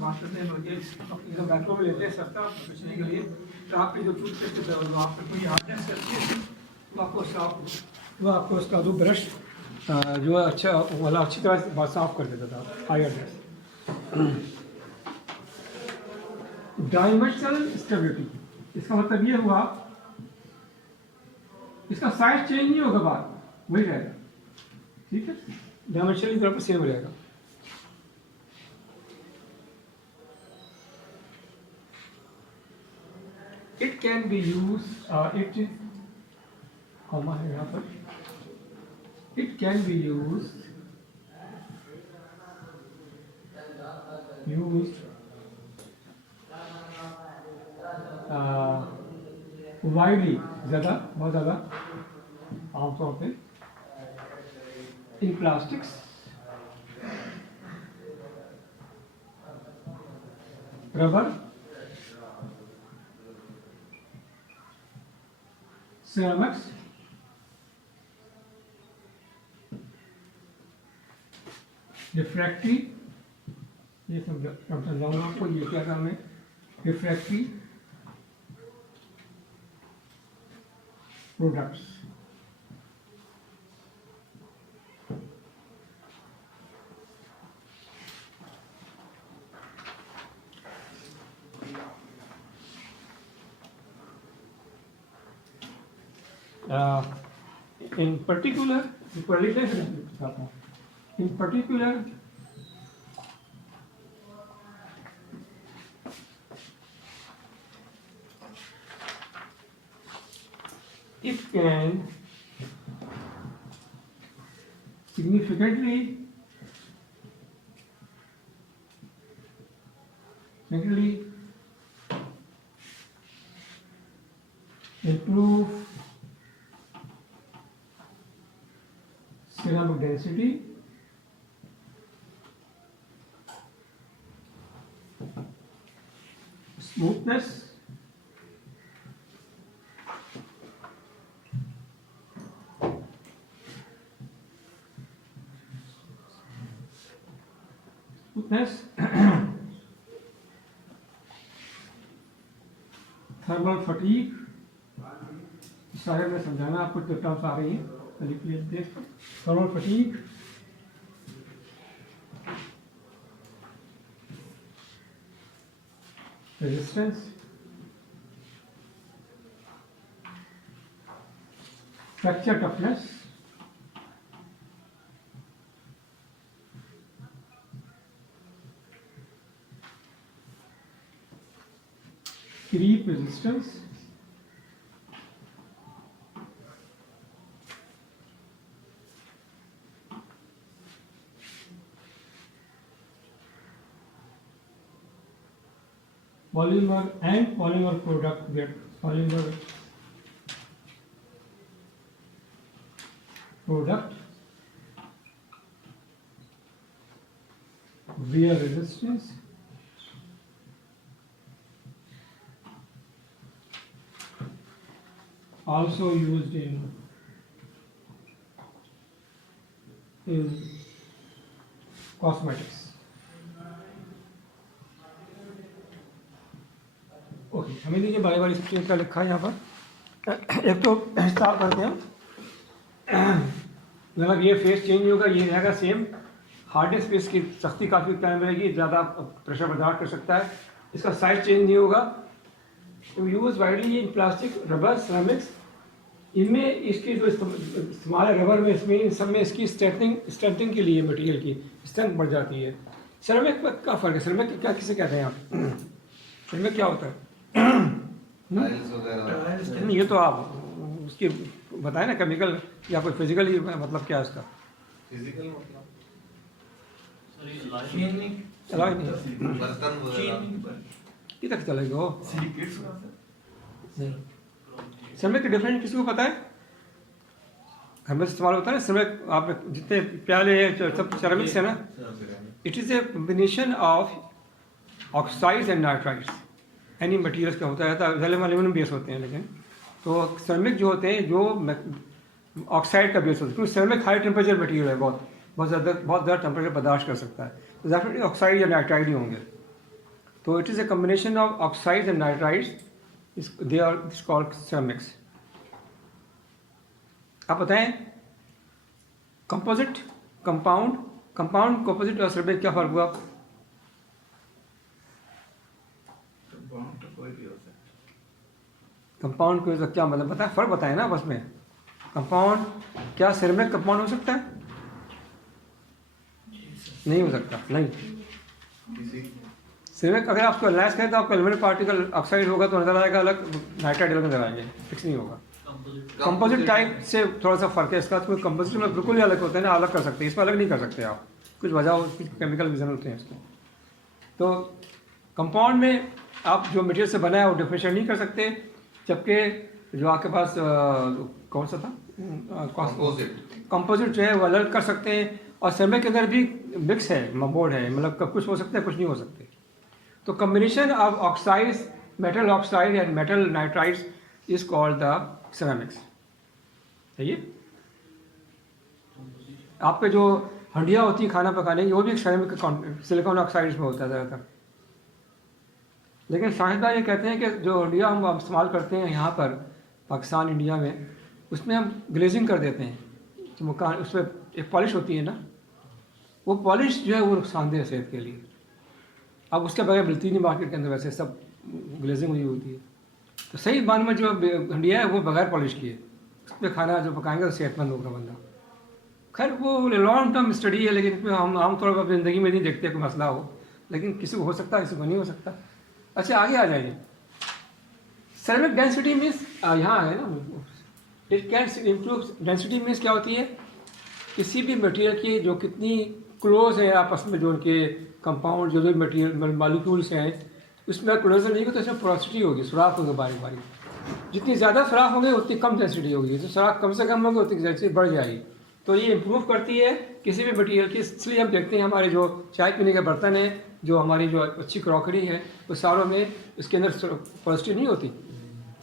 बात करते हैं एकदम बैंकों में लेते हैं सस्ता बचने के लिए। तो आपकी जो टूथपेस्ट है वो आपकी पूरी हार्डनेस करती है, वो आपको साफ, वो आपको उसका जो ब्रश जो है अच्छा वाला अच्छी तरह से साफ कर देता था हार्डनेस। डायमेंशनल स्टेबिलिटी, इसका मतलब ये हुआ इसका साइज चेंज नहीं होगा, बात वही रहेगा, ठीक है, डायमेंशनल तरह पर सेम रहेगा। It can be use it comma है यहाँ पर, it can be use widely, ज़्यादा बहुत ज़्यादा आमतौर पे in plastics, rubber, ceramics, refractory, ये समझाऊंगा आपको ये क्या काम है, refractory products. In particular, it can significantly improve ceramic density, smoothness, thermal fatigue, सारे में समझाना आपको जो टर्म्स आ रही हैं, thermal fatigue, resistance, fracture toughness, creep resistance, polymer and polymer product wear resistance, also used in cosmetics. Okay, हमें देखिए बारी बारी सब चीज़ का लिखा है यहाँ पर। एक तो स्टार्ट करते हैं, मतलब ये फेस चेंज नहीं होगा, ये रहेगा सेम। हार्डनेस पे इसकी सख्ती काफ़ी टाइम रहेगी, ज़्यादा प्रेशर बर्दाश्त कर सकता है। इसका साइज चेंज नहीं होगा। यूज वाइडली इन प्लास्टिक, रबर, सिरेमिक्स, इनमें इसकी जो इस्तेमाल है रबर में, इसमें इन सब में इसकी स्ट्रेंथनिंग के लिए मटेरियल की स्ट्रेंथ बढ़ जाती है। सिरेमिक में क्या फ़र्क है? सिरेमिक क्या किसे कहते हैं आप? सिरेमिक क्या होता है? नहीं, ये तो आप उसकी बताएं ना, केमिकल या कोई फिजिकल ही मतलब क्या है इसका? फिजिकल मतलब किधर चलेगा वो? सिरेमिक के डिफरेंट किसी को पता है? घर में इस्तेमाल होता है ना सिरेमिक, आप जितने प्याले हैं सब सिरेमिक से ना। It is a combination of oxides and nitrides. Any materials का होता है, तो एल्यूमिनियम बेस होते हैं, लेकिन तो सिरेमिक जो होते हैं जो ऑक्साइड का बेस होता है, क्योंकि सिरेमिक हाई टेम्परेचर मटेरियल है, बहुत ज़्यादा टेम्परेचर बर्दाश्त कर सकता है, तो डेफिनेटली ऑक्साइड या नाइट्राइड ही होंगे। तो it is a combination of oxides and nitrides, they are called ceramics. आप बताएं कंपोजिट, कंपाउंड, कंपाउंड, कंपोजिट और सिरेमिक क्या फ़र्क हुआ? कंपाउंड को क्या मतलब बताएं, फ़र्क बताएं ना बस में। कंपाउंड क्या सिरेमिक कंपाउंड हो सकता है? नहीं हो सकता, नहीं। सिरेमिक अगर आपको एनालाइज करें तो आपको एल्यूमिनियम पार्टिकल ऑक्साइड होगा तो नजर आएगा अलग, नाइट्राइड अलग नजर आएंगे, फिक्स नहीं होगा। कंपोजिट टाइप से थोड़ा सा फर्क है इसका, तो कंपोजिट में बिल्कुल ही अलग होते हैं ना, अलग कर सकते हैं, इसमें अलग नहीं कर सकते आप, कुछ वजह कुछ केमिकल रीजन होते हैं इसके। तो कंपाउंड में आप जो मटेरियल से बना है वो डिफरेंशिएट नहीं कर सकते, जबकि जो आपके पास कौन सा था कंपोजिट जो है वो अलग कर सकते हैं। और सिरेमिक के अंदर भी मिक्स है, मोड है, मतलब कुछ हो सकता है कुछ नहीं हो सकते। तो combination of oxides, metal oxide and metal nitrides is called the ceramics. सही है। आपके जो हंडिया होती है खाना पकाने की वो भी सिरेमिक सिलिकॉन ऑक्साइड्स में होता है ज़्यादातर। लेकिन साइंसदान ये कहते हैं कि जो हंडिया हम इस्तेमाल करते हैं यहाँ पर पाकिस्तान इंडिया में, उसमें हम ग्लेजिंग कर देते हैं, तो मकान उसमें एक पॉलिश होती है ना, वो पॉलिश जो है वो नुकसानदेह है सेहत के लिए। अब उसके बगैर मिलती नहीं मार्केट के अंदर, वैसे सब ग्लेजिंग हुई होती है। तो सही मान में जो हंडिया है वो बगैर पॉलिश किए, उस पर खाना जो पकाएंगे तो सेहतमंद होगा बंदा। खैर वो लॉन्ग टर्म स्टडी है, लेकिन इसमें हम आमतौर पर अपनी ज़िंदगी में नहीं देखते कोई मसला हो, लेकिन किसी को हो सकता है, किसी को नहीं हो सकता। अच्छा आगे आ जाइए। सिरेमिक डेंसिटी मीन्स यहाँ है ना, it can improve density means क्या होती है, किसी भी मटेरियल की जो कितनी क्लोज है आपस में, जो उनके कंपाउंड जो मटेरियल मॉलिक्यूल्स हैं, उसमें क्लोजर नहीं हो तो इसमें पोरोसिटी होगी, सुराख होगा बारीक बारीक। जितनी ज़्यादा सुराख होंगे उतनी कम डेंसिटी होगी, तो सुराख कम से कम होगी उतनी डेंसिटी बढ़ जाएगी। तो ये इम्प्रूव करती है किसी भी मटेरियल की। इसलिए हम देखते हैं हमारे जो चाय पीने के बर्तन हैं, जो हमारी जो अच्छी क्रॉकरी है, तो सारों में इसके अंदर पोरोसिटी नहीं होती,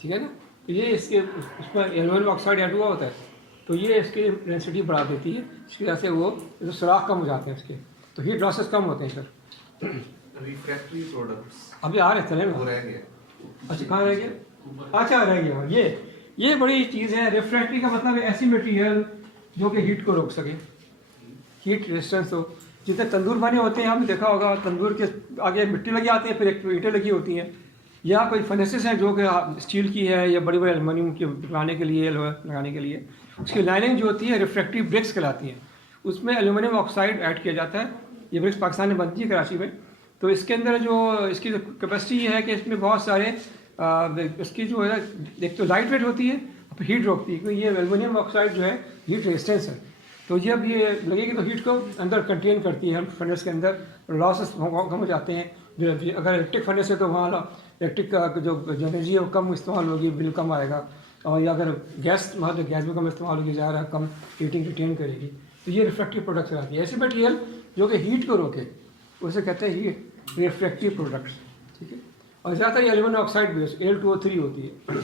ठीक है ना। तो ये इसके उसमें एल्यूमिनियम ऑक्साइड ऐड हुआ होता है, तो ये इसकी डेंसिटी बढ़ा देती है, इसकी वजह से वो जो सुराख कम हो जाते हैं इसके, तो हीट लॉसेस कम होते हैं सर। रिफ्रैक्टरी प्रोडक्ट्स अभी आ रहे थे वो रह गए। अच्छा कहाँ रह गया? अच्छा रह गया, ये बड़ी चीज़ है। रिफ्रैक्टरी का मतलब है ऐसी मटेरियल जो कि हीट को रोक सके, हीट रेजिस्टेंस हो। जितने तंदूर बने होते हैं, आपने देखा होगा तंदूर के आगे मिट्टी लगी आती है, फिर एक ईंटें लगी होती हैं, या कोई फर्नेसेस हैं जो कि स्टील की है या बड़ी बड़ी एल्युमिनियम की लगाने के लिए, लोहा लगाने के लिए, उसकी लाइनिंग जो होती है रिफ्रैक्टिव ब्रिक्स कहलाती हैं, उसमें एल्युमिनियम ऑक्साइड ऐड किया जाता है। ये ब्रिक्स पाकिस्तान में बनती है कराची में। तो इसके अंदर जो इसकी जो कैपेसिटी है कि इसमें बहुत सारे इसकी जो है एक तो लाइट वेट होती है, फिर हीट रोकती है, क्योंकि ये एल्युमिनियम ऑक्साइड जो है हीट रेजिस्टेंस है। तो जब ये लगेगी तो हीट को अंदर कंटेन करती है। फर्नेस के अंदर लॉसेस कम हो जाते हैं। अगर इलेक्ट्रिक फर्नेस है तो वहाँ इलेक्ट्रिक का जो एनर्जी है वो कम इस्तेमाल होगी, बिल कम आएगा। और या अगर गैस वहाँ तो गैस भी कम इस्तेमाल होगी, जा रहा है कम हीटिंग रिटेन करेगी। तो ये रिफ्रैक्टिव प्रोडक्ट्स आती है, ऐसी मटेरियल जो कि हीट को रोके, उसे कहते हैं हीट रिफ्रैक्टिव प्रोडक्ट्स, ठीक है। और ज़्यादातर ये एल्युमिनियम ऑक्साइड बेस्ड Al2O3 होती है।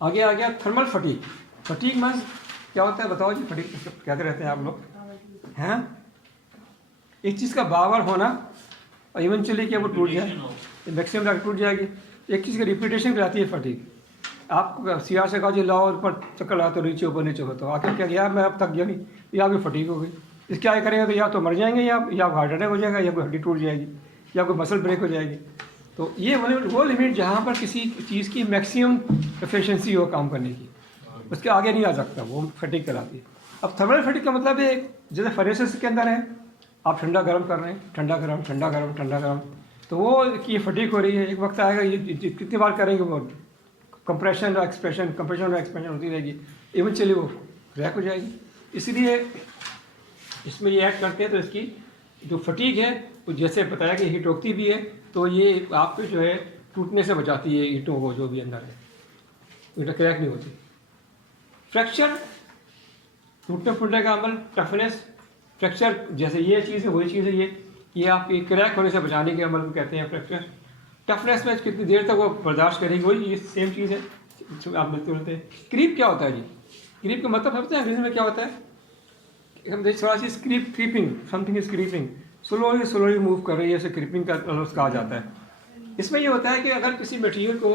आगे आ गया थर्मल फटीग। फटीग मींस क्या होता है बताओ जी? फटीग कहते रहते हैं आप लोग हैं, एक चीज़ का बार होना और इवेंचुअली क्या वो टूट जाए, मैक्सिमम जाकर टूट जाएगी। एक चीज़ की रिपीटेशन कहलाती है फटीग। आप सीआर से कहा जी लाओ ऊपर चक्कर लगा तो नीचे ऊपर नीचे हो, तो आके क्या यार मैं अब तक गया नहीं, या आपकी फटीग हो गई। इस क्या करेंगे तो या तो मर जाएंगे, या हार्ट अटैक हो जाएगा, या कोई हड्डी टूट जाएगी, या कोई मसल ब्रेक हो जाएगी। तो ये वो लिमिट जहाँ पर किसी चीज़ की मैक्सिमम एफिशिएंसी हो काम करने की, उसके आगे नहीं आ सकता, वो फटीग कहलाती है। अब थर्मल फटीग का मतलब है जैसे फर्नेसेस के अंदर है, आप ठंडा गर्म कर रहे हैं, ठंडा गर्म ठंडा गर्म ठंडा गर्म, तो वो की फटीग हो रही है। एक वक्त आएगा ये कितनी बार करेंगे वो कंप्रेशन और एक्सप्रेशन, कंप्रेशन और एक्सपेंशन होती रहेगी, इवेंचुअली वो क्रैक हो जाएगी। इसलिए इसमें ये ऐड करते हैं, तो इसकी जो फटीग है वो जैसे बताया कि हीट रोकती भी है, तो ये आपको जो है टूटने से बचाती है ईंटों को, जो भी अंदर है ईंटें क्रैक नहीं होती। फ्रैक्चर, टूटने फूटने का अमल, टफनेस, फ्रैक्चर जैसे ये चीज़ है वही चीज़ है ये आपकी क्रैक होने से बचाने के अमल को कहते हैं फ्रैक्चर। टफनेस में कितनी देर तक वो बर्दाश्त करेगी, वही ये सेम चीज़ है आप मिलते मिलते हैं। क्रीप क्या होता है जी? क्रीप का मतलब समझते हैं अंग्रेजी में क्या होता है? हम थोड़ा सी creeping, something is creeping, slowly move कर रही है, इसे क्रीपिंग का लफ्ज़ कहा जाता है। इसमें ये होता है कि अगर किसी मटेरियल को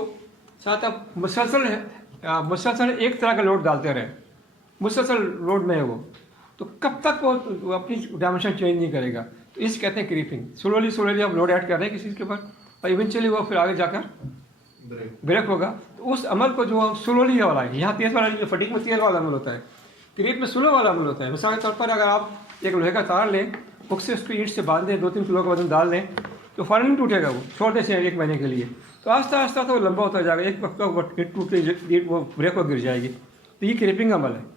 साथ आप मुसलसल एक तरह का लोड डालते रहें, मुसलसल लोड में है वो, तो कब तक वो अपनी डायमेंशन चेंज नहीं करेगा। तो इसे कहते हैं क्रीपिंग। स्लोली आप लोड ऐड कर रहे हैं किसी के ऊपर और इवेंचुअली वो फिर आगे जाकर ब्रेक होगा। तो उस अमल को जो हम स्लोली वाला है, यहाँ तेज़ वाला जो फटीक में तेज़ वाला अमल होता है, क्रीप में स्लो वाला अमल होता है। मिसाल के तौर पर अगर आप एक लोहे का तार लें, हुक से उसको ईंट से बांध दें, 2-3 किलो का वजन डाल दें, तो फ़ौरन नहीं टूटेगा, वो छोड़ दें 1 महीने के लिए, तो आस्ता आस्ता तो वो लंबा होता जाएगा, एक वक्त वो टूटे वो ब्रेक हो गिर जाएगी। तो ये क्रीपिंग अमल है।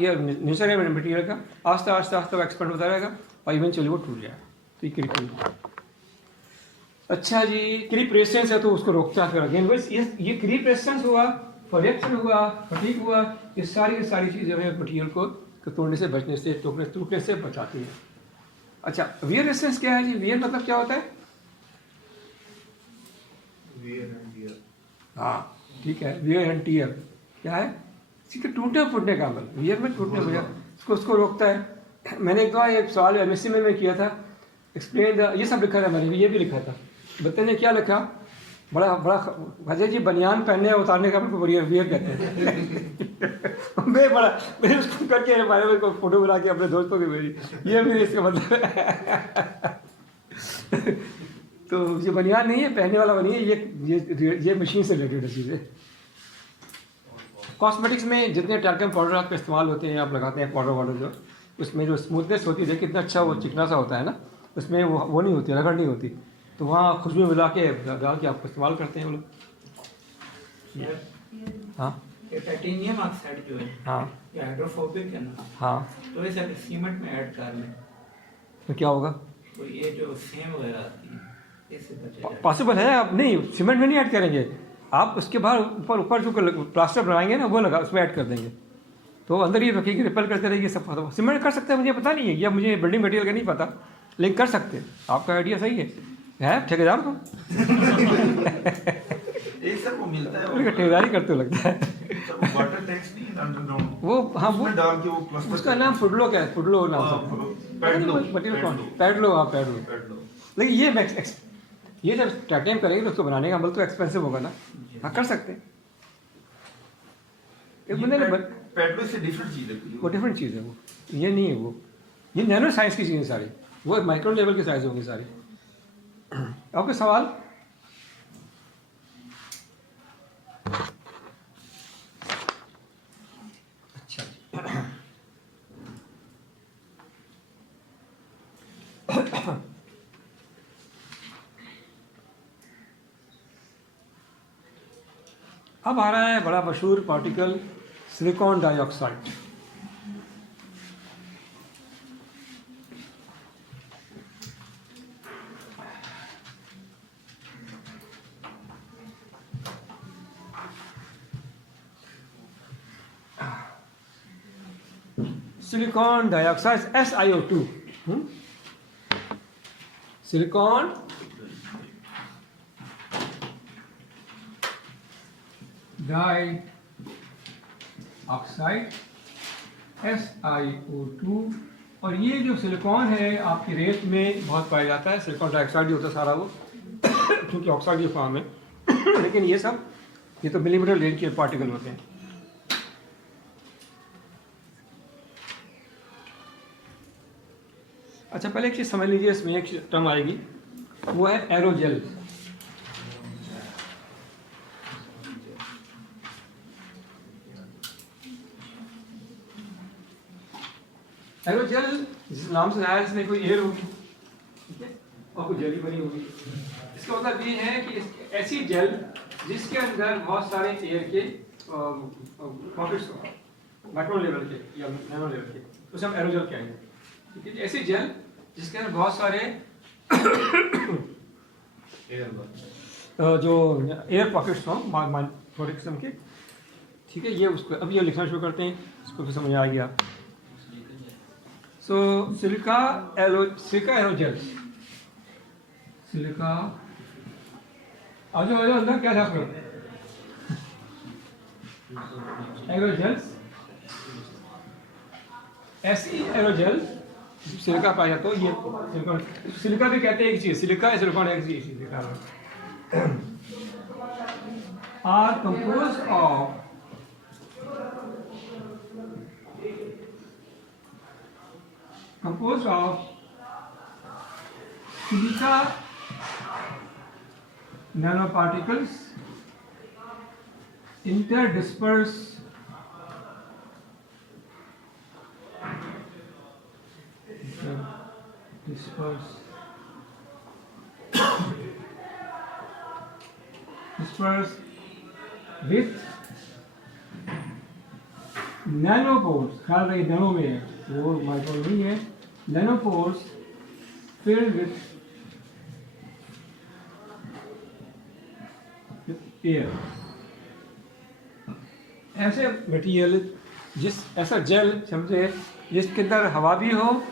ये नेचर है मटीरियल का, आस्ता आस्ता वो एक्सपेंड होता रहेगा और इवेंचुअली वो टूट जाएगा। तो ये क्रीपिंग। अच्छा जी, क्रीप रेजिस्टेंस है तो उसको रोकता है। फिर अगेन बस ये क्रीप रेजिस्टेंस हुआ, प्रोजेक्शन हुआ, फटीग हुआ, ये सारी चीज़ें हमें मटीरियल को तोड़ने से, बचने से, टूटने से बचाती है। अच्छा, वियर रेजिस्टेंस क्या है जी? वियर मतलब क्या होता है? Wear and tear. हाँ ठीक है, वियर एंड टियर क्या है? इसके टूटने फूटने का अमल, वियर में टूटने फूटने उसको रोकता है। मैंने एक बार एक सवाल एमएससी में किया था, एक्सप्लेन ये सब लिखा था मैंने, ये भी लिखा था। बताइए क्या लिखा? बड़ा अजय जी, बनियान पहनने और उतारने का हमको वियर कहते हैं। मैंने उसको करके मेरे को फोटो बना के अपने दोस्तों की भेजी, ये भी इसका मतलब है। तो ये बनियान नहीं है, पहनने वाला बनियान, ये मशीन से रिलेटेड चीज़ है। कॉस्मेटिक्स में जितने टैल्कम पाउडर आपका इस्तेमाल होते हैं, आप लगाते हैं पाउडर वाउडर, जो उसमें जो स्मूथनेस होती है, कितना अच्छा वो चिकना सा होता है ना, उसमें वो नहीं होती, रगड़ नहीं होती, तो वहाँ खुशबू मिला के डाल के आपको इस्तेमाल करते हैं वो लोग। हाँ, ये टाइटेनियम ऑक्साइड जो है, हाँ, ये हाइड्रोफोबिक है ना, हाँ, तो इसे अगर सीमेंट में ऐड कर लें तो क्या होगा? तो ये जो सेम वगैरह आती है इससे बचा जाएगा। पॉसिबल है। आप नहीं, सीमेंट में नहीं ऐड करेंगे आप, उसके बाद ऊपर जो प्लास्टर बनाएंगे ना, वो लगा उसमें ऐड कर देंगे, तो अंदर ही रखेगी, रिपेल करते रहेगी सब। सीमेंट कर सकते हैं, मुझे पता नहीं है, या मुझे बिल्डिंग मटेरियल का नहीं पता, लेकिन कर सकते हैं। आपका आइडिया सही है ठेकेदार को। एक सर वो मिलता है, ठेकेदारी करते हो लगता है। सर वो वाटर टैंक्स नहीं अंडरग्राउंड, वो हाँ, वो उसमें डाल के वो प्लास्टर, उसका नाम फुडलो क्या है? फुडलो नाम हाँ, से पैडलो, मटेरियल कौन? पैडलो, हाँ पैडलो। पैडलो। लेकिन ये जब टाइटेनियम करेंगे तो उसको बनाने का अमल तो एक्सपेंसिव होगा ना। हाँ, कर सकते हैं। एक बंदे ने पैडलो से डिफरेंट चीज है, वो डिफरेंट चीज़ है, वो ये नहीं है, वो ये नैनो साइंस की चीज़ें सारी, वो माइक्रो लेवल की साइज होंगी सारी। आपका सवाल? अच्छा, अब आ रहा है बड़ा मशहूर particle, silicon dioxide. Silicon dioxide, SiO2। Silicon dioxide, SiO2। और ये जो सिलिकॉन है आपकी रेत में बहुत पाया जाता है। सिलिकॉन डाइऑक्साइड ही होता है सारा वो, क्योंकि ऑक्साइड की फॉर्म है। लेकिन ये तो मिलीमीटर रेंज के पार्टिकल होते हैं। अच्छा, पहले एक चीज़ समझ लीजिए, इसमें एक टर्म आएगी, वो है एरोजेल। एरोजेल जिस नाम से आया, इसमें कोई एयर होगी, ठीक है, और कोई जेली बनी होगी। इसका मतलब ये है कि ऐसी जेल जिसके अंदर बहुत सारे एयर के पॉकेट्स हो, माइक्रो लेवल के या नैनो लेवल के, उसे हम एरोजेल कहेंगे। ठीक है, ऐसी जेल जिसके अंदर बहुत सारे जो एयर पॉकेट्स हों, थोड़े किस्म के। ठीक है, ये उसको अब ये लिखना शुरू करते हैं, इसको भी समझ आ गया। सो सिलिका एरोजेल, सिलिका आज अंदर क्या था एरोजेल्स, ऐसी एरोजेल सिलिका पाया जाता है ये सिलिकॉन, सिलिका भी कहते हैं एक चीज़, सिलिका है सिलिकॉन एक चीज़, silica are compose of silica nanoparticles interdisperse with nanopores, ख्याल रहे नैनो में है, वो माइक्रोन नहीं है, nanopores filled with एयर। ऐसे मटेरियल ऐसा जेल समझे जिसके अंदर हवा भी हो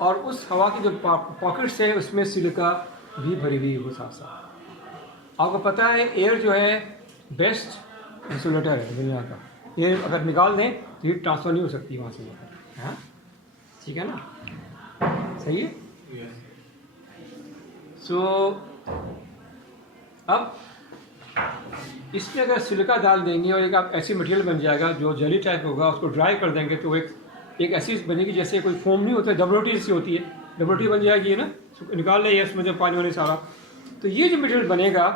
और उस हवा की जो पॉकेट्स है उसमें सिलिका भी भरी हुई हो साथ साथ। आपको पता है एयर जो है बेस्ट इंसुलेटर है दुनिया का, एयर अगर निकाल दें तो हीट ट्रांसफ़र नहीं हो सकती वहाँ से, हाँ ठीक है ना, सही है। सो अब इसमें अगर सिलिका डाल देंगे और एक आप ऐसी मटेरियल बन जाएगा जो जेली टाइप होगा, उसको ड्राई कर देंगे तो एक ऐसी बनेगी जैसे कोई फोम नहीं होता, डब्ल्यूटी जैसी होती है, डब्ल्यूटी बन जाएगी ना, निकाल लें इसमें जो पानी वाले सारा। तो ये जो मटेरियल बनेगा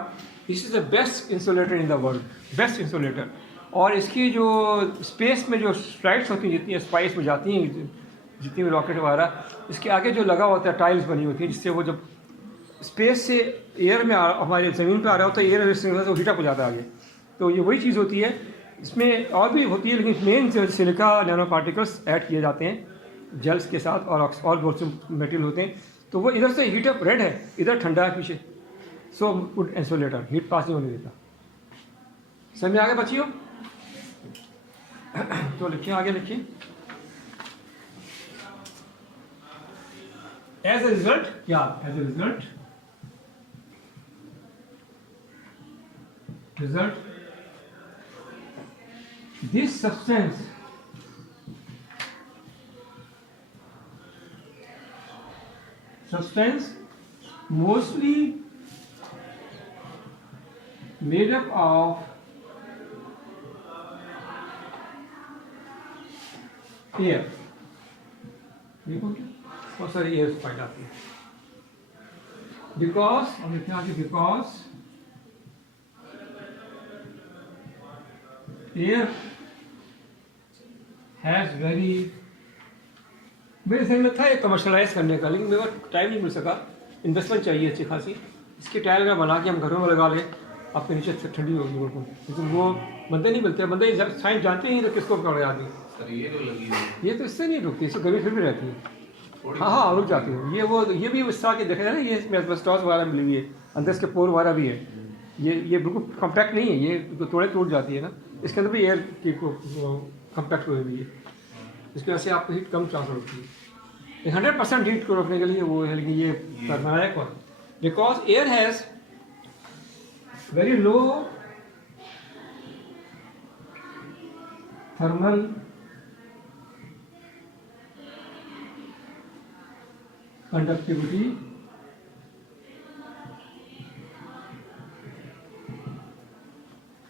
this is the best insulator in the world, best insulator. और इसकी जो स्पेस में जो स्लाइड्स होती हैं, जितनी स्पाइस में जाती हैं, जितनी भी रॉकेट वगैरह, इसके आगे जो लगा होता है टाइल्स बनी होती है, जिससे वो जब स्पेस से एयर में हमारे ज़मीन पे आ रहा होता है, एयर रेजिस्टेंस तो हीटअप हो जाता है आगे। तो ये वही चीज़ होती है, इसमें और भी होती है, लेकिन main silica nano particles add किए जाते हैं जेल्स के साथ और बहुत से मटेरियल होते हैं। तो वो इधर से हीटअप रेड है, इधर ठंडा है पीछे, सो गुड इंसुलेटर, हीट पास नहीं होने देता। समझ में आगे बच्चियों? तो लिखिए, आगे लिखिए। एज ए रिजल्ट, क्या as a result this substance mostly made up of air, देखो बहुत सारी एयर पाई जाती है, because air has very, मेरे सही में था एक कमर्शलाइज करने का, लेकिन मेरे को टाइम नहीं मिल सका, इन्वेस्टमेंट चाहिए अच्छी खासी। इसके टायर वगैरह बना के हम घरों में लगा लें, आपके नीचे ठंडी होगी बिल्कुल, लेकिन वो बंदे नहीं मिलते, बंदे साइंस जानते ही तो किसको पकड़े आदमी। सर ये तो लगी हुई है। ये तो इससे नहीं रुकती, इससे गर्मी फिर भी रहती है, हाँ रुक जाती है। ये भी उस तरह के देखा जाए ना, ये इसमें एस्बेस्टॉस वगैरह मिली हुई है, अंदर इसके पोर वगैरह भी है, ये बिल्कुल कॉम्पैक्ट नहीं है, ये थोड़े टूट जाती है ना, इसके अंदर भी एयर की कॉम्पैक्ट हुई हुई है, इसकी वजह से आपको हीट कम ट्रांसफर होती है। 100% हीट को रोकने के लिए वो है, लेकिन ये करना है कौन, because air has very low thermal conductivity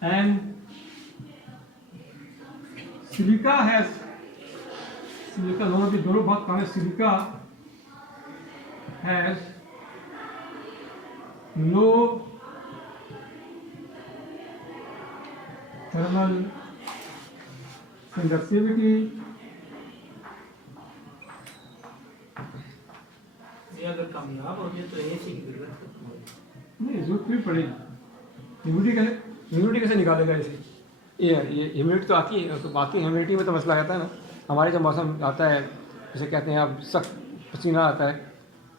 and silica दोनों बहुत कम है। Silica has low thermal conductivity, अगर कामयाब हो जाए तो ऐसी की जरूरत नहीं, जरूरत भी पड़ेगी। ह्यूमिडिटी कैसे निकालेगा इसे? एयर, ये ह्यूमिडिटी तो आती है, तो बाकी ह्यूमिडिटी में तो मसला आता है ना। हमारे जब मौसम आता है, जैसे कहते हैं आप सख्त पसीना आता है,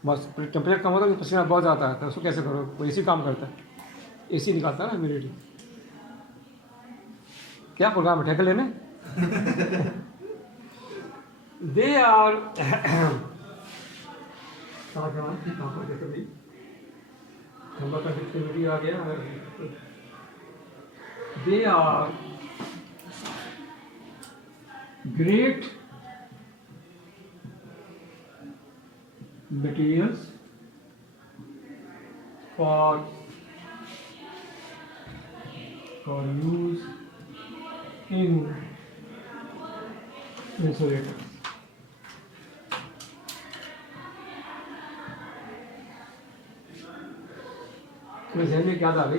टेम्परेचर कम होता है, पसीना बहुत ज़्यादा आता है, उसको कैसे करो? वो एसी काम करता है, एसी निकालता है ना ह्यूमिडिटी। क्या प्रोग्राम है ठेके लेने? दे आर आ गया। They are great materials for use in insulators. तो ज़हन में क्या था भाई,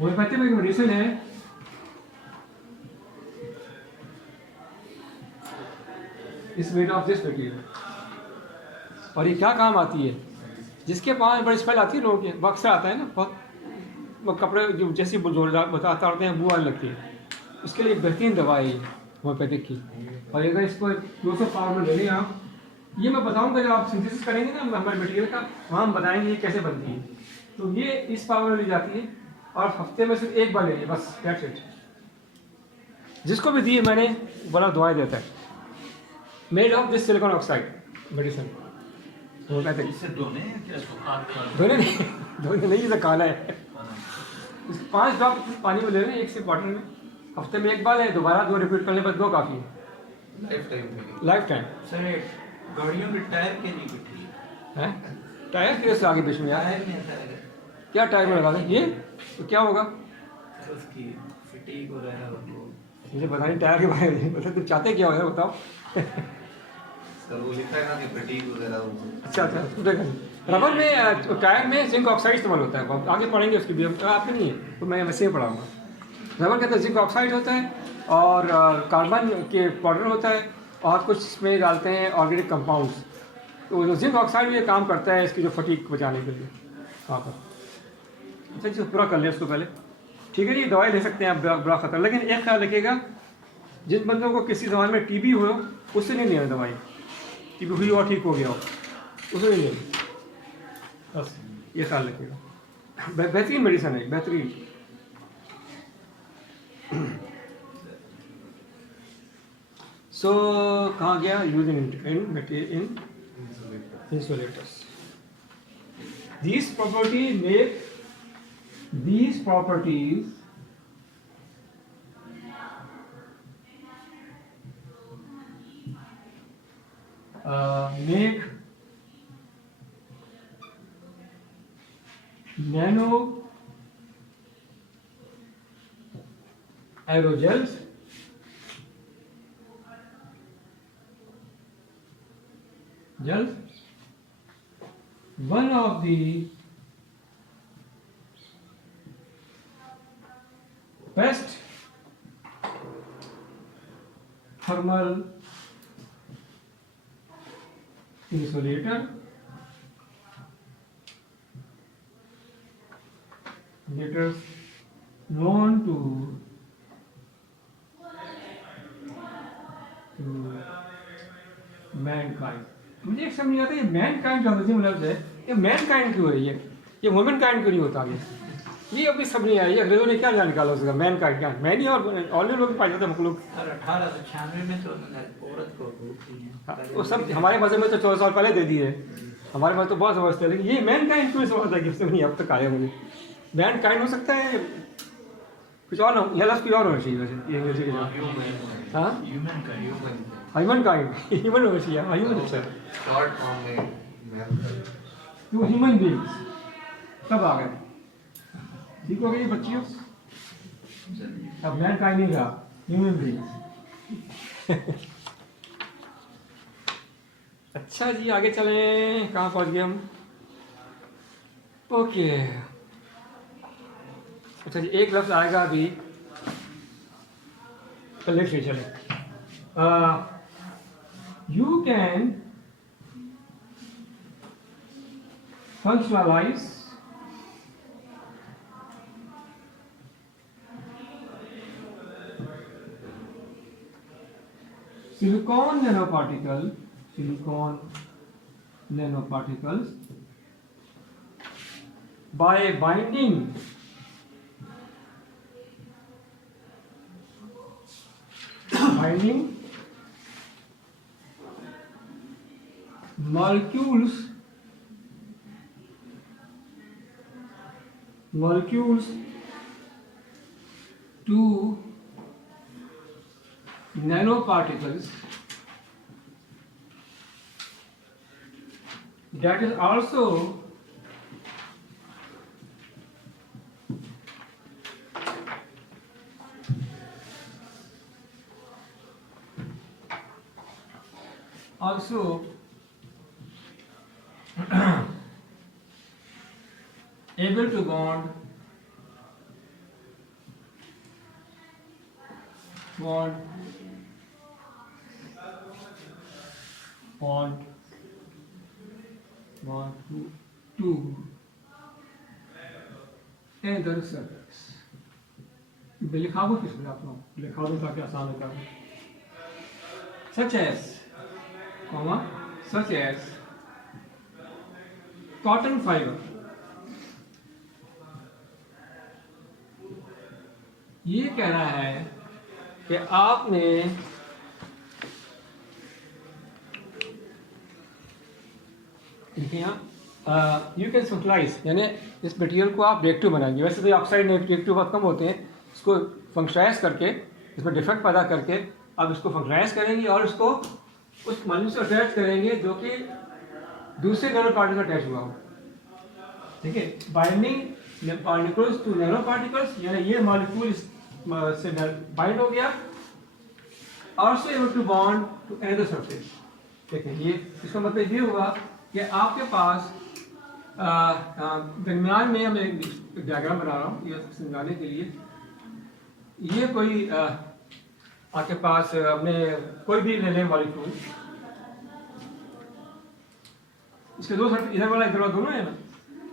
होम्योपैथी में एक मेडिसिन है इस मेड ऑफ दिस मटेरियल, और ये क्या काम आती है, जिसके पास बड़ी स्मेल आती है लोगों के, वो अक्सर आता है ना, बहुत वो कपड़े जो जैसे जोरदार बताता होते हैं, बू आने लगती है, इसके लिए बेहतरीन दवा है ये होम्योपैथिक की। और अगर इसको 200 पावर में ले लें आप, ये मैं बताऊंगा जब आप सिंथेसिस करेंगे ना हमारे मटेरियल का, वहाँ हम बताएंगे ये कैसे बनती है। तो ये इस पावर में ली जाती है और हफ्ते में सिर्फ एक बार लेंगे बस, दैट्स इट। जिसको भी दी है मैंने बड़ा दवाई देता है, made of this silicon oxide medicine homeopathic. इससे धोने हैं क्या इसको? धोने नहीं, ये तो काला है। इसको 5 ड्रॉप पानी में ले लें, एक सिप वाटर में, हफ्ते में एक बार लें, दोबारा 2 रिपीट करने पर 2 काफ़ी है, life time life time. Sir गाड़ियों के टायर के नहीं बिठी है टायर किस से आगे बीच में यार, टायर में ऐसा है क्या टायर में लगा दें ये, तो क्या होगा सर, उसकी फिटिंग वगैरह वो मुझे पता नहीं टायर के बारे में, मतलब तुम चाहते क्या हो यार बताओ। सर वो लिखा है ना कि फिटिंग वगैरह वो। अच्छा देखो, रबर में टायर में जिंक ऑक्साइड इस्तेमाल होता है, अब आगे पढ़ेंगे उसकी भी, आपके नहीं है तो मैं वैसे ही पढ़ाऊँगा। रबर के अंदर जिंक ऑक्साइड होता है और कार्बन के पाउडर होता है और कुछ इसमें डालते हैं ऑर्गेनिक कंपाउंड्स, तो जो जिंक ऑक्साइड भी ये काम करता है इसकी जो फटीक बचाने के लिए वहाँ पर। अच्छा जी पूरा कर लें इसको पहले, ठीक है जी। दवाई ले सकते हैं आप, बड़ा खतरा, लेकिन एक ख्याल रखिएगा, जिन बंदों को किसी जमाने में टीबी हो उससे नहीं लेना दवाई, टीबी हुई और ठीक हो गया हो उससे नहीं लेना, बस ये ख्याल रखिएगा। बेहतरीन मेडिसिन है, बेहतरीन। सो कहाँ गया, use in insulators. These properties make nano aerogels one of the best thermal insulator insulators known to mankind। मुझे एक समझ नहीं आता ये मैन काइंड का मतलब है, ये मैन काइंड क्यों है, ये वुमेन काइंड क्यों नहीं होता आगे, ये अभी सब नहीं आया, ये अंग्रेजों ने क्या जान निकाला उसका मैन काइंड क्या, मैन ही और ऑलरेडी लोग पाए जाते हैं मखलूक। सर 1896 में तो औरत को रोकती है, वो सब हमारे मज़हब में तो 14 साल पहले दे दिए, हमारे पास तो बहुत समझते हैं, लेकिन ये मैन काइंड क्यों समझता है कि उससे नहीं अब तक आया मुझे। मैन काइंड हो सकता है कुछ और, यह लफ्ज़ कुछ और होना चाहिए वैसे ये अंग्रेजी के। हाँ ह्यूमन काइंड, ह्यूमन होना चाहिए, ह्यूमन सर, शॉर्ट फॉर्म में तो ह्यूमन बींग्स सब आ गए, ठीक हो गई बच्चियों, अब मैन काइंड नहीं रहा, ह्यूमन बींग्स। अच्छा जी आगे चलें, कहाँ पहुँच गए हम, ओके। अच्छा जी एक लफ्ज़ आएगा अभी, लिख लीजिए चले, you can functionalize silicon nanoparticles by binding molecules to nanoparticles that is also able to bond to another surface. लिखा हुआ किस आप लोग लिखा हुआ ताकि आसान होता है. such as cotton fiber. ये कह रहा है कि आपने देखिए यहाँ यू कैन सिंपलाइज यानी इस मटेरियल को आप रिएक्टिव बनाएंगे. वैसे तो ऑक्साइड रिएक्टिव बहुत कम होते हैं. इसको फंक्शनाइज करके इसमें डिफेक्ट पैदा करके आप इसको फंक्शनाइज करेंगे और इसको उस मॉलिक्यूल से अटैच करेंगे जो कि दूसरे नैनो पार्टिकल अटैच हुआ हो. ठीक है, binding particles to nano particles यानी ये मॉलिक्यूल से बाइंड हो गया. Also able to bond to another surface. ठीक है, ये इसका मतलब ये हुआ कि आपके पास दरमियान में मैं एक डायग्राम बना रहा हूँ ये समझाने के लिए. ये कोई आपके पास अपने कोई भी ले लें मॉलिक्यूल, इसके दो साइड इधर वाला इधर वाला दोनों है ना.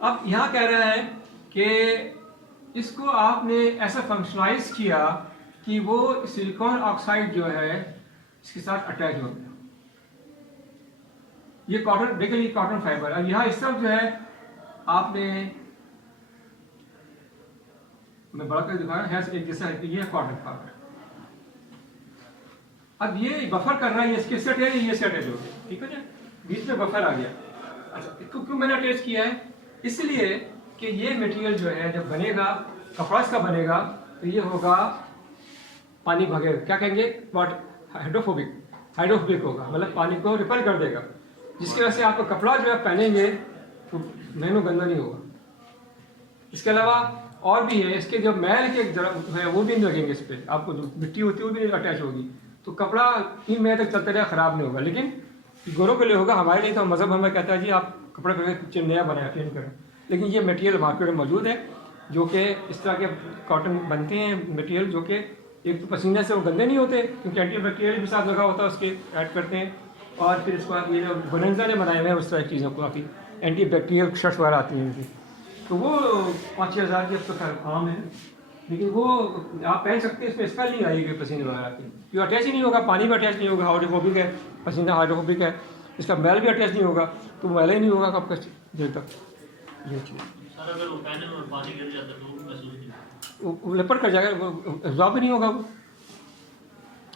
अब यहाँ कह रहा है कि इसको आपने ऐसा फंक्शनलाइज किया कि वो सिलिकॉन ऑक्साइड जो है इसके साथ अटैच हो गया. ये कॉटन बेसिकली कॉटन फाइबर. अब यहाँ इस तरफ जो है आपने मैं बड़ा कर दिखाया है एक जैसा है. ये कॉटन फाइबर. अब ये बफर कर रहा है, ये इसके सेट है, ये सेट है जो ठीक है ना, बीच में बफर आ गया. अच्छा, इसको क्यों मैंने अटैच किया है? इसलिए कि ये मटेरियल जो है जब बनेगा कपड़ा इसका बनेगा तो ये होगा पानी भगेगा. क्या कहेंगे? हाइड्रोफोबिक होगा, मतलब पानी को रिपेल कर देगा, जिसकी वजह से आपका कपड़ा जो है पहनेंगे तो नैनो गंदा नहीं होगा. इसके अलावा और भी है, इसके जो मैल के है वो भी नहीं लगेंगे इस पर. आपको जो मिट्टी होती है वो भी अटैच होगी तो कपड़ा 3 महीने तक चलते रहेगा, ख़राब नहीं होगा. लेकिन गोरों के लिए होगा, हमारे लिए तो मज़हब हमें कहता है जी आप कपड़ा करके नया बनाया चेंज करें. लेकिन ये मटेरियल मार्केट में मौजूद है जो कि इस तरह के कॉटन बनते हैं मटेरियल जो कि एक तो पसीने से वो गंदे नहीं होते क्योंकि एंटीबैक्टीरियल भी साथ लगा होता है, उसके ऐड करते हैं. और फिर इसको आप ये जो बोनेंजा ने बनाए हुए हैं उस तरह की चीज़ों को काफ़ी एंटीबैक्टीरियल शर्ट्स वगैरह आती हैं इनकी, तो वो 5-6 हज़ार की अब तो खैर आम है. लेकिन वो आप पहन सकते हैं, इसमें स्मेल नहीं आएगी पसीने वगैरह की, क्यों अटैच ही नहीं होगा, पानी भी अटैच नहीं होगा. हाइड्रोफोबिक है, पसीना हाइड्रोफोबिक है, इसका मैल भी अटैच नहीं होगा तो मैल ही नहीं होगा आपका देर तक. ये चीज़ सर अगर वो पहने में पानी गिर जाता है तो वो महसूस नहीं वो लपट कर जाएगा, एब्जॉर्ब भी नहीं होगा वो.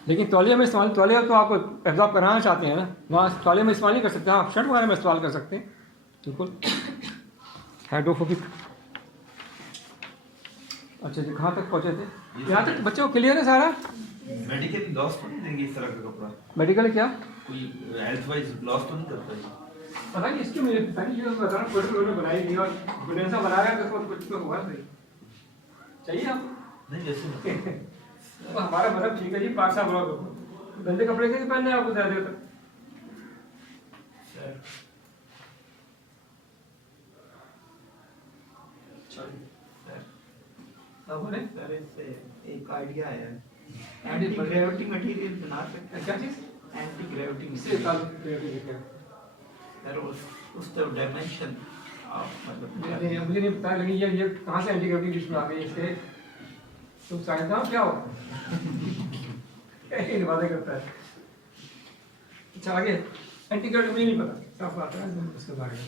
लेकिन तौलिया में इस्तेमाल, तौलिया तो आप एब्जॉर्ब कराना चाहते हैं ना, वहाँ तौलिया में इस्तेमाल नहीं कर सकते. हाँ, शर्ट वगैरह में इस्तेमाल कर सकते हैं. बिल्कुल हाइड्रोफोबिक. अच्छा जी, कहाँ तक पहुँचे थे? यहाँ तक बच्चों को क्लियर है सारा? मेडिकल लॉस तो नहीं देंगे इस तरह का कपड़ा? मेडिकल क्या कोई हेल्थ वाइज लॉस तो नहीं करता है? पता नहीं, इसकी मुझे पता नहीं, बता रहा हूँ फोटो बनाई थी और बोनेंजा बनाया तो कुछ तो हुआ सही. चाहिए आपको? नहीं जैसे तो हमारा मतलब ठीक है जी, पाक साहब लोग गंदे कपड़े के पहनने आपको ज़्यादा तक. अब बोले सर इससे एक आइडिया आया है. एंटी एंटी ग्रेविटी मटेरियल बना सकते हैं. क्या चीज़? एंटी ग्रेविटी इससे मटेरियल. ताल्लुक सर उस तरफ डायमेंशन मतलब मुझे नहीं पता, लेकिन ये कहाँ से एंटी ग्रेविटी डिश में आ गई इसके? तुम साइंसदान क्या हो? क्या बातें करता है. अच्छा आगे एंटी ग्रेविटी मुझे नहीं पता, साफ बात है उसके बारे में.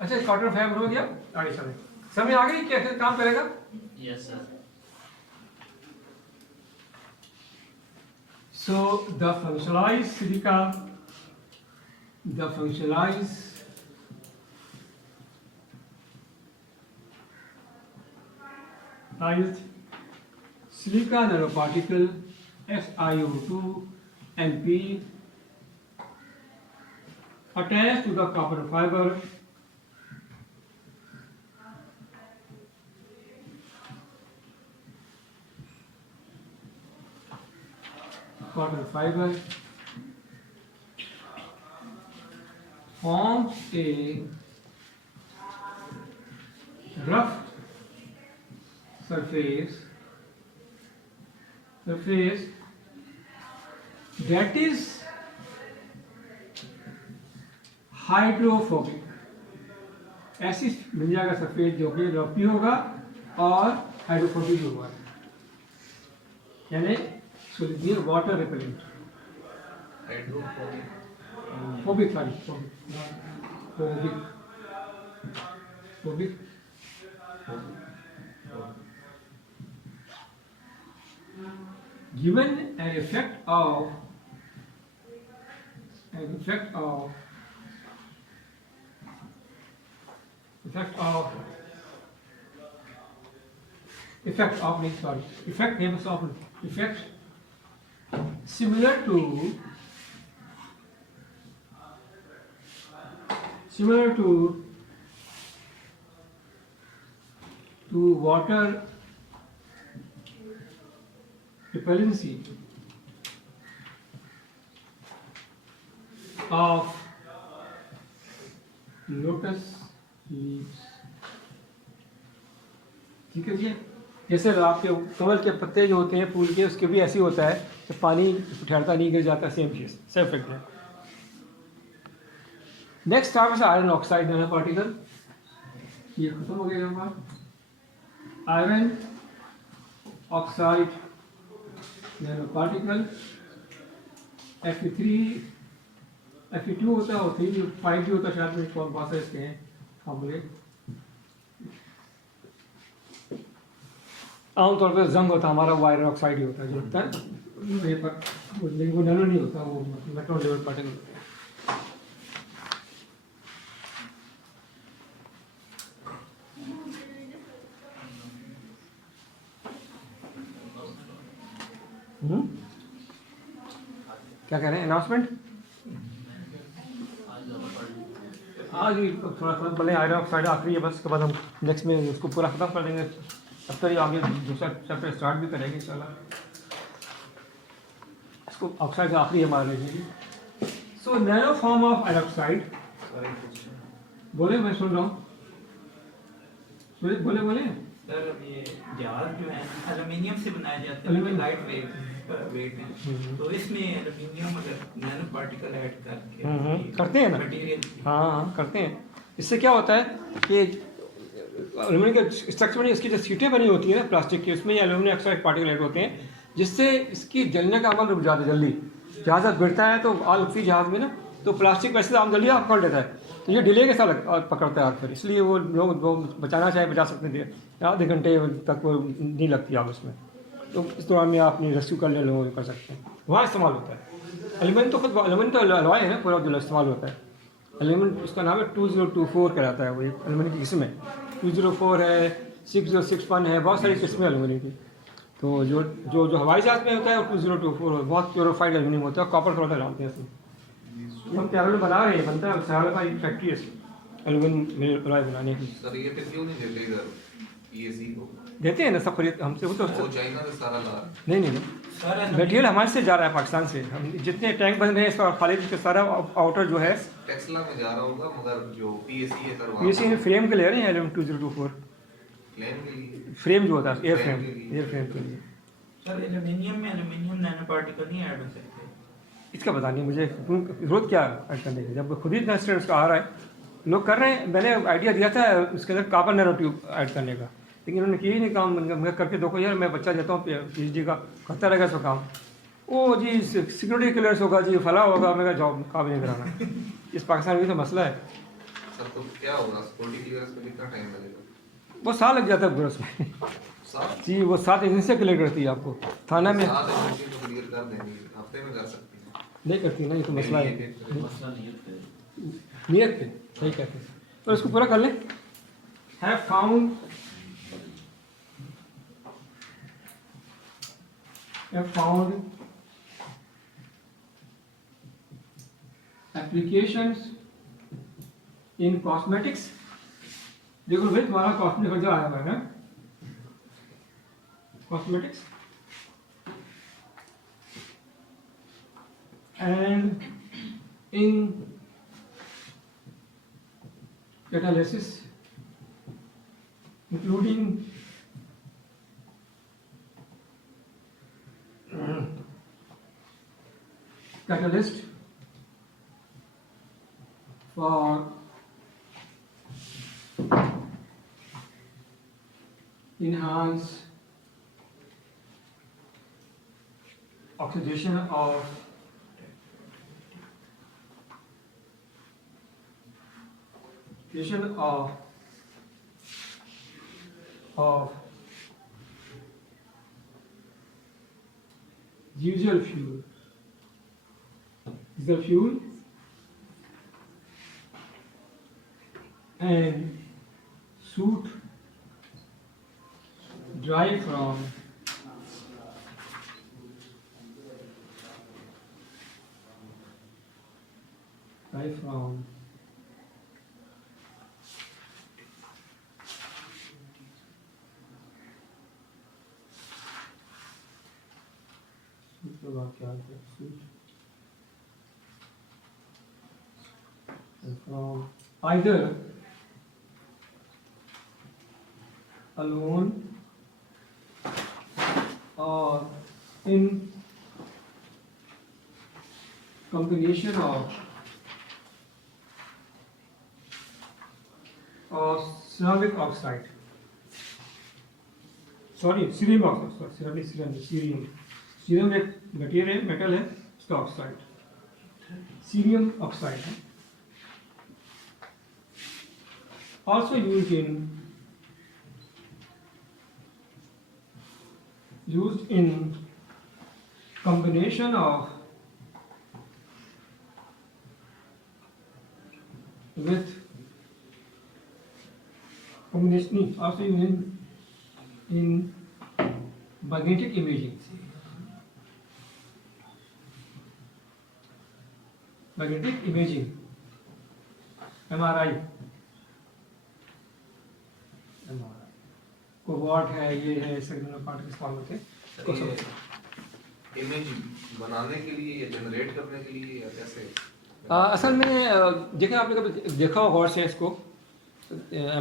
अच्छा, कॉटन फाइबर हो गया, आगे चले. समझ आ गई कैसे काम करेगा? है. Yes sir. So the functionalized silica, the functionalized silica nanoparticle SiO2 MP attached to the copper fiber cotton fiber forms a rough surface that is hydrophobic, ऐसी मिल जाएगा सफेद जो कि रफी होगा और हाइड्रोफोबिक होगा, यानी water repellent. Phobic given an effect of similar to water repellency of lotus leaves। ठीक है जी, जैसे आपके कमल के पत्ते जो होते हैं फूल के, उसके भी ऐसे होता है कि पानी ठहरता नहीं, गिर जाता, सेम चीज, सेम इफेक्ट है। नेक्स्ट टॉपिक है आयरन ऑक्साइड नैनो पार्टिकल। ये खत्म हो गया हमारा iron oxide nano particle. Fe3 Fe2 होता है और 5 भी होता है, शायद में कौन पास है इसके हैं फॉर्मूले। आमतौर पर जंग होता है हमारा, वो आयरन ऑक्साइड ही होता है जो होता है, लेकिन वो नैनो नहीं होता, वो मैक्रो लेवल पार्टिकल होता है। क्या कह रहे हैं अनाउंसमेंट? आज ही थोड़ा सा भले आयरन ऑक्साइड आखिरी है बस, उसके बाद हम नेक्स्ट में उसको पूरा खत्म कर देंगे, तब तक आगे दूसरा चैप्टर स्टार्ट भी करेंगे इंशाल्लाह। इसको ऑक्साइड का आखिरी हमारा लेंगे। So nano form of iron oxide, बोले मैं सुन रहा हूँ, बोले सर ये जहाज जो है एल्युमिनियम से बनाए जाते हैं, लाइट वेट है, तो इसमें एल्युमिनियम अगर नैनो पार्टिकल ऐड करके करते हैं ना, मटेरियल, हाँ करते हैं। इससे क्या होता है कि एल्यूमिनियम के स्ट्रक्चर में इसकी जो सीटें बनी होती हैं ना प्लास्टिक की, उसमें एल्यूमिनियम ऑक्साइड पार्टिकल ऐड होते हैं, जिससे इसकी जलने का अमल रुक जाता है जल्दी। जहाज गिरता है तो आग लगती है जहाज में ना, तो प्लास्टिक वैसे आम जल्दी आग पकड़ लेता है, तो ये डिले के साथ पकड़ता है आग पर, इसलिए वो लोग बचाना चाहे बचा सकते थे, आधे घंटे तक वो नहीं लगती आग उसमें। तो इस दौरान में आप अपनी रेस्क्यू कर ले लो, कर सकते हैं, वहाँ इस्तेमाल होता है। एलिमेंट तो खुद एलिमेंट तो अलवाए है ना, पूरा जो इस्तेमाल होता है एलिमेंट, उसका नाम है 2024 कहलाता है। वो एक एलिमेंट की किस्म है, 204 है, 6061 है, बहुत सारी किस्में एल्यूमिनियम की। तो जो हवाई जहाज में होता है वो 2024 बहुत प्योरीफाइड एल्यूमिनियम होता है, कॉपर थोड़ा सा डालते हैं इसमें। हम कैरोल बना रहे हैं, बनता है सहारा का एक फैक्ट्री है एल्यूमिनियम बनाने की। सर ये फिर क्यों नहीं देते इधर पीएससी को? देते हैं ना सब खरीद हमसे, वो तो चाइना से सारा ला। नहीं मटेरियल हमारे से जा रहा है पाकिस्तान से। हम जितने टैंक बन रहे हैं इसका खालिद के सारा आउटर जो है टेक्सला में जा रहा होगा, मगर जो पीएससी है सर पीएससी में फ्रेम के ले रहे हैं एल्यूमिनियम 2024 फ्रेम जो होता है एयर फ्रेम के लिए। सर एल्युमिनियम में एल्युमिनियम नैनो पार्टिकल नहीं ऐड हो सकते? इसका पता नहीं मुझे, जरूरत क्या ऐड करने की, जब खुद ही इतना स्टूडेंट्स का आ रहा है, लोग कर रहे हैं। मैंने आइडिया दिया था उसके अंदर कार्बन नैनो ट्यूब ऐड करने का, लेकिन उन्होंने किया ही नहीं काम। मैं करके देखो यार, मैं बच्चा देता हूँ PhD का, करता रहेगा इसका काम। ओ जी सिक्योरिटी क्लियरेंस होगा जी, फला होगा, मेरा जॉब काम नहीं कराना। इस पाकिस्तान में तो मसला है सर। तो क्या होगा सिक्योरिटी क्लियरेंस में कितना टाइम लगेगा? वो साल लग जाता है पूरा उसमें। जी वो 7 एजेंसियाँ क्लियर करती है आपको थाना में। 7 एजेंसी तो क्लियर कर देंगी, हफ्ते में कर सकती है? नहीं करती ना, ये तो मसला है नियत पे, सही कहते हैं। तो इसको पूरा कर लें। Have found applications in cosmetics. देखो भाई तुम्हारा कॉस्मेटिक खर्चा आया हुआ है ना, cosmetics and in catalysis, including catalyst for enhance oxidation of diesel fuel and soot dry from from either alone or in combination of ceramic oxide. Sorry, cerium oxide. Cerium एक material है, metal है, इसका oxide cerium oxide है. Also used in combination of also used in magnetic imaging. Magnetic imaging, MRI कोवॉट है, ये है, signal part के इस्तेमाल होते हैं. इमेज बनाने के लिए या जनरेट करने के लिए या कैसे? असल में देखें, आपने कभी देखा हो गौर से इसको,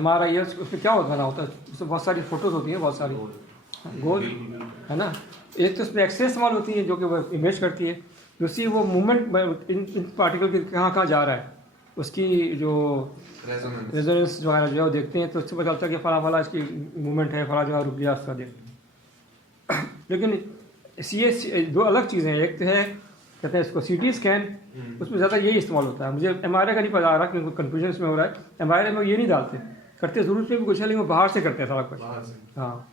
MRI उसमें क्या बना होता है, उसमें बहुत सारी फोटोज होती हैं, बहुत सारी गोल है ना. एक तो उसमें एक्सरे इस्तेमाल होती है जो कि वो इमेज करती है. दूसरी वो मूवमेंट इन पार्टिकल के कहाँ जा रहा है, उसकी जो रेजोनेंस जो है वो देखते हैं, तो उससे पता चलता है कि फला इसकी मूवमेंट है, फला जगह रुक गया उसका देख. लेकिन ये दो अलग चीज़ें हैं. एक तो है कहते हैं इसको CT स्कैन, उसमें ज़्यादा यही इस्तेमाल होता है. मुझे MRI का नहीं पता आ रहा क्योंकि कन्फ्यूजन इसमें हो रहा है. MRI में ये नहीं डालते, करते ज़रूर उसमें भी कुछ है, लेकिन वो बाहर से करते हैं सारा कुछ. हाँ,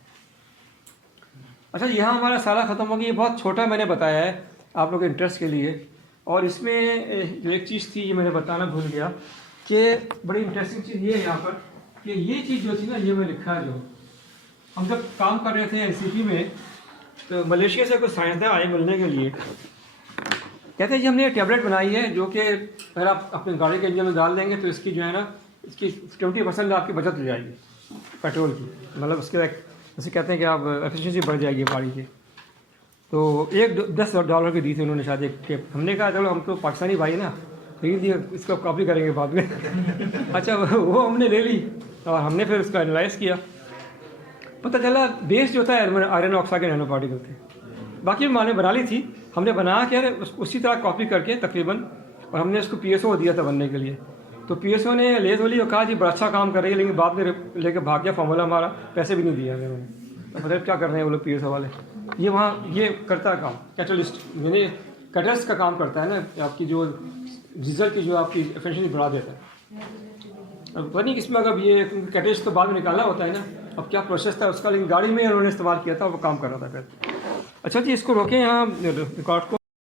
अच्छा, यहाँ हमारा सारा ख़त्म हो गया. ये बहुत छोटा मैंने बताया है आप लोग के इंटरेस्ट के लिए. और इसमें जो एक चीज़ थी, ये मैंने बताना भूल गया कि बड़ी इंटरेस्टिंग चीज़ ये है यहाँ पर कि ये चीज़ जो थी ना, ये मैं लिखा है. जो हम जब काम कर रहे थे NCT में, तो मलेशिया से कुछ साइंसदान आए मिलने के लिए. कहते हैं जी हमने ये टैबलेट बनाई है जो कि अगर आप अपने गाड़ी के इंजन में डाल देंगे तो इसकी जो है ना, इसकी 20% आपकी बचत हो जाएगी पेट्रोल की. मतलब उसके जैसे कहते हैं कि आप एफिशिएंसी बढ़ जाएगी गाड़ी की. तो $10 की दी थी उन्होंने शायद एक टेप. हमने कहा चलो हम तो पाकिस्तानी भाई ना, खरीद दिया, इसको कॉपी करेंगे बाद में. अच्छा, वो हमने ले ली और हमने फिर उसका एनालाइज किया. पता चला बेस जो था आयरन ऑक्साइड के नैनो पार्टिकल थे. बाकी माने बना ली थी, हमने बना के उसी तरह कॉपी करके तकरीबन, और हमने उसको PSO दिया था बनने के लिए. तो PSO ने लेज बोली और कहा जी बड़ा अच्छा काम कर रही है, लेकिन बाद में लेके भाग गया फार्मूला, हमारा पैसे भी नहीं दिया उन्होंने. मतलब क्या कर रहे हैं वो लोग PSO वाले. ये वहाँ ये करता है काम कैटलिस्ट, यानी कैटलिस्ट का काम करता है ना, आपकी जो डीजल की जो आपकी एफिशिएंसी बढ़ा देता है. अब पता नहीं किसमें, अगर ये कैटलिस्ट तो बाद में निकालना होता है ना, अब क्या प्रोसेस था उसका, लेकिन गाड़ी में उन्होंने इस्तेमाल किया था, वो काम कर रहा था फिर. अच्छा जी, इसको रोकें यहाँ रिकॉर्ड को.